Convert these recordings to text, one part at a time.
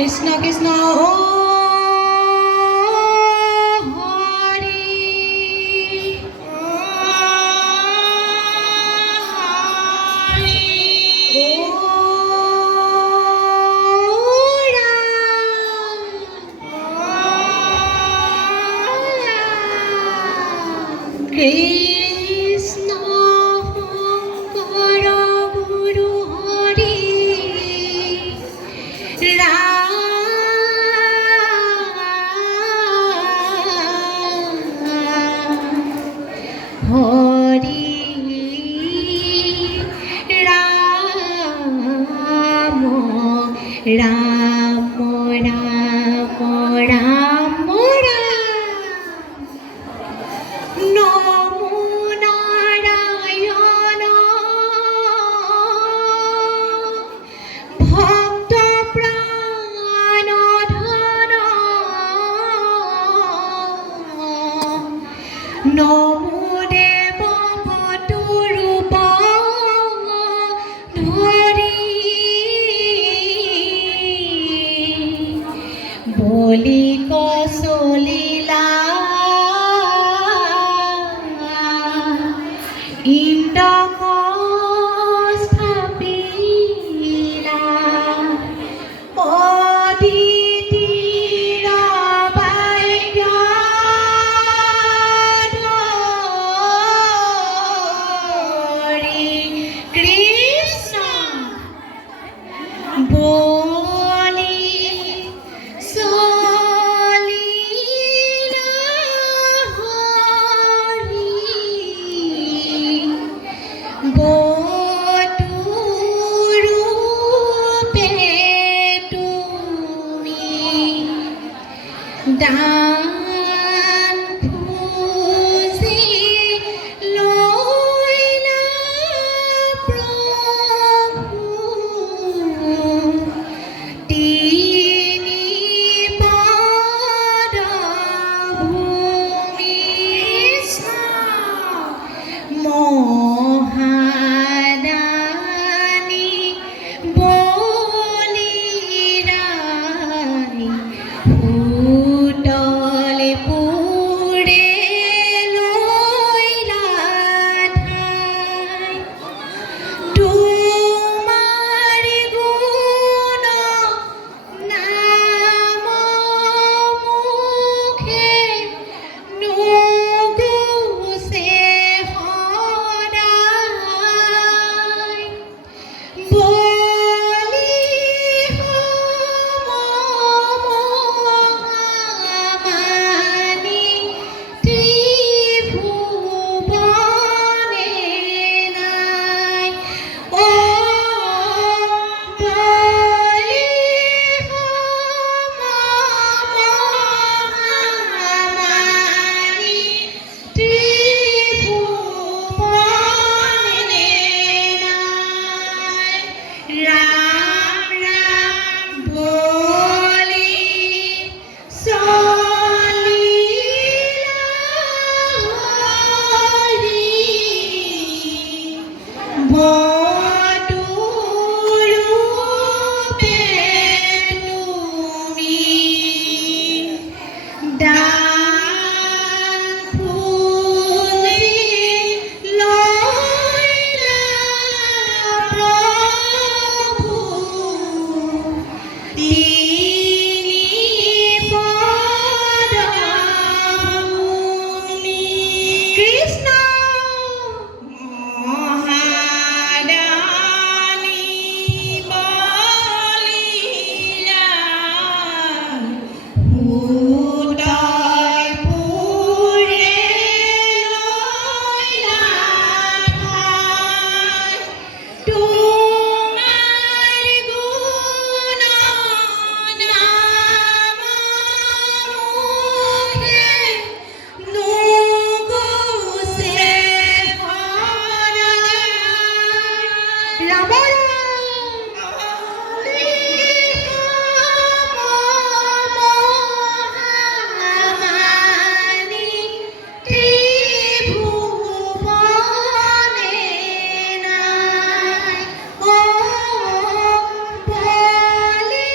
কৃষ্ণ কৃষ্ণ কৃষ্ণ শংকৰ গুৰু হৰি ৰাম হৰি ৰাম ৰাম ৰাম ৰাম নমো নাৰায়ণ ভক্ত প্ৰাণ ধন নমো দেৱ বটুৰূপ ধৰি বলি কচলিলা ইন্দ্ৰক স্থাপিলা অদিতিৰ বাক্য ধৰি কৃষ্ণ বলি চলিলা হৰি বটুৰূপে তুমি দান খুজি লৈলা প্ৰভু তিনি পদ ভূমি মহাদানী বলিৰাই ভূতল পুৰে লৈলা ঠাই তোমাৰ গুণ নাম মুখে নুগুচে সদায় বলি মহামানী ত্ৰিভুৱনে নাই ও বলি মহামানী ত্ৰিভুৱনে নাই ৰাম ৰাম বলি চলিলা হৰি বটুৰূপে তুমি দান খুজি লৈলা প্ৰভু তিনি পদ ভূমি কৃষ্ণ মহাদানী বলিৰা ভূতল পুৰে লৈলা ঠাই তোমাৰ গুণ নাম মুখে নুগুচে সদায় ৰাম মহামানী ত্ৰিভুৱনে নাই ও বলি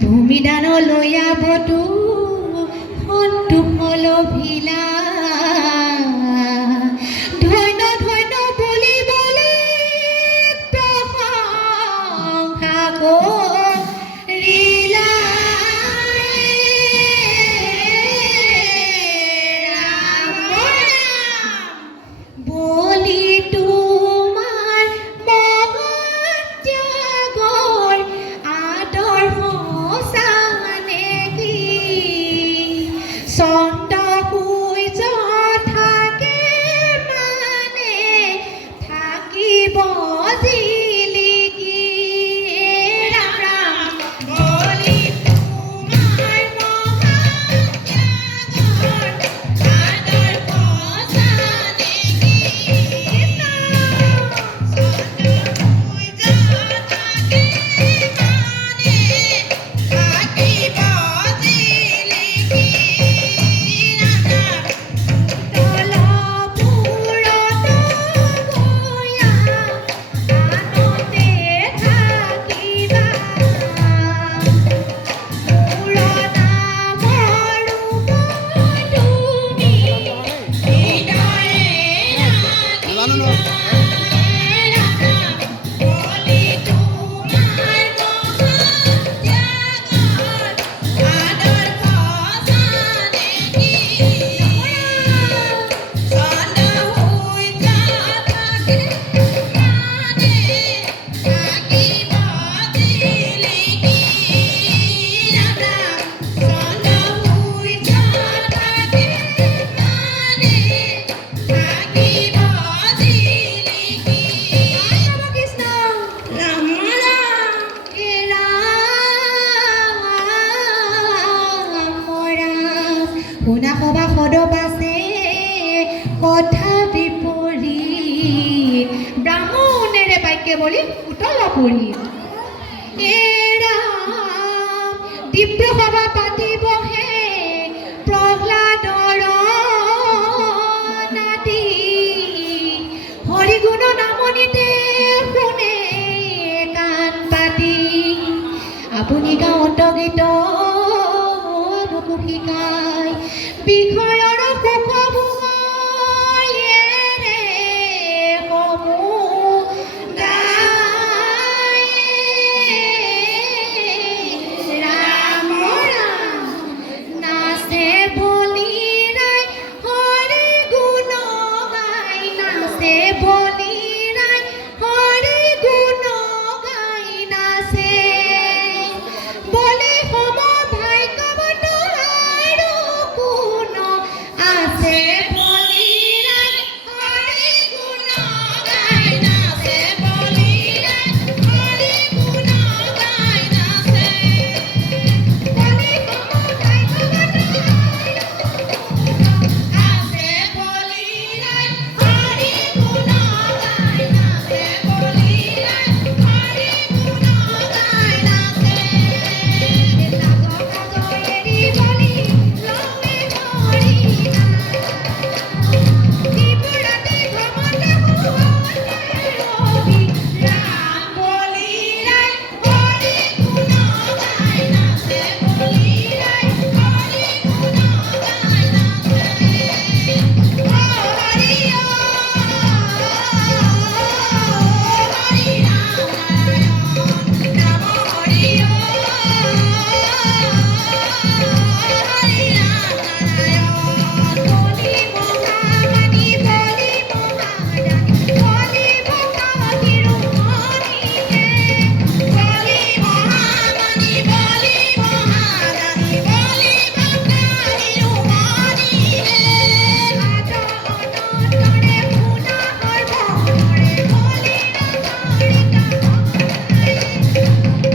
ভূমিদান লয়া বটু সন্তোষ লভিলা ধন্য ধন্য বুলিবলে প্ৰশংসা কৰিলা বলি তোমাৰ মহৎ ত্যাগৰ আদৰ্শ চানে কি চন্দ সূৰ্য থাকে মানে থাকিব জিলিকি ৰাম ৰাম বলি তোমাৰ মহৎ ত্যাগৰ আদৰ্শ চানে কি শুনা সভা সদব আছে কথা বিপৰীত ব্ৰাহ্মণেৰে বাক্য বুলি উতলা পৰি তীব্ৰ সভা পাতিবহে প্ৰহ্লাদৰ নাতি হৰিগুণ নামনিতে শুনে কাণ পাতি আপুনি গাঁৱত গীত শিকাই বিষয়ৰ সুখ ভোগেৰে সমূহ গায় ৰাম ৰাম নাচে বলি ৰাই হৰি গুণ গাই নাচে বলি ৰাই হৰি গুণ গাই নাচে বলে সম ভাগ্যৱত আৰু কোন আছে বলি ৰাই হৰি গুণ গাই নাচে বলি ৰাই হৰি গুণ গাই নাচে বলে সম ভাগ্যৱত আছে বলি ৰাই হৰি গুণ গাই নাচে বলি ৰাই হৰি গুণ গাই নাচে এৰি বলি লমে হৰি ত্ৰিপুৰাতে ঘমতে ৰবি ৰাম বলি ৰাই হৰি গুণ গাই নাচে বলি ৰাই হৰি গুণ গাই নাচে হৰি হৰি ৰাম নাৰায়ণ নাম হৰি হৰি ৰাম নাৰায়ণ বলি মহামানী বলি মহাদানী বলি ভক্ত শিৰোমণি বলি মহামানী বলি মহাদানী বলি ভক্ত শিৰোমণি আদ অনন্তৰে পুনা সৰ্বৰে বলি নামৰিকা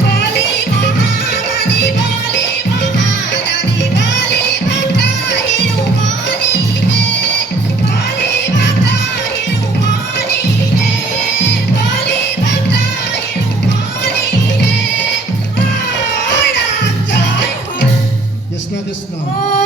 বলি মহামানী বলি মহাদানী বলি ভক্ত শিৰোমণি বলি ভক্ত শিৰোমণি বলি ভক্ত শিৰোমণি ৰাম জয় কৃষ্ণ কৃষ্ণ হৰি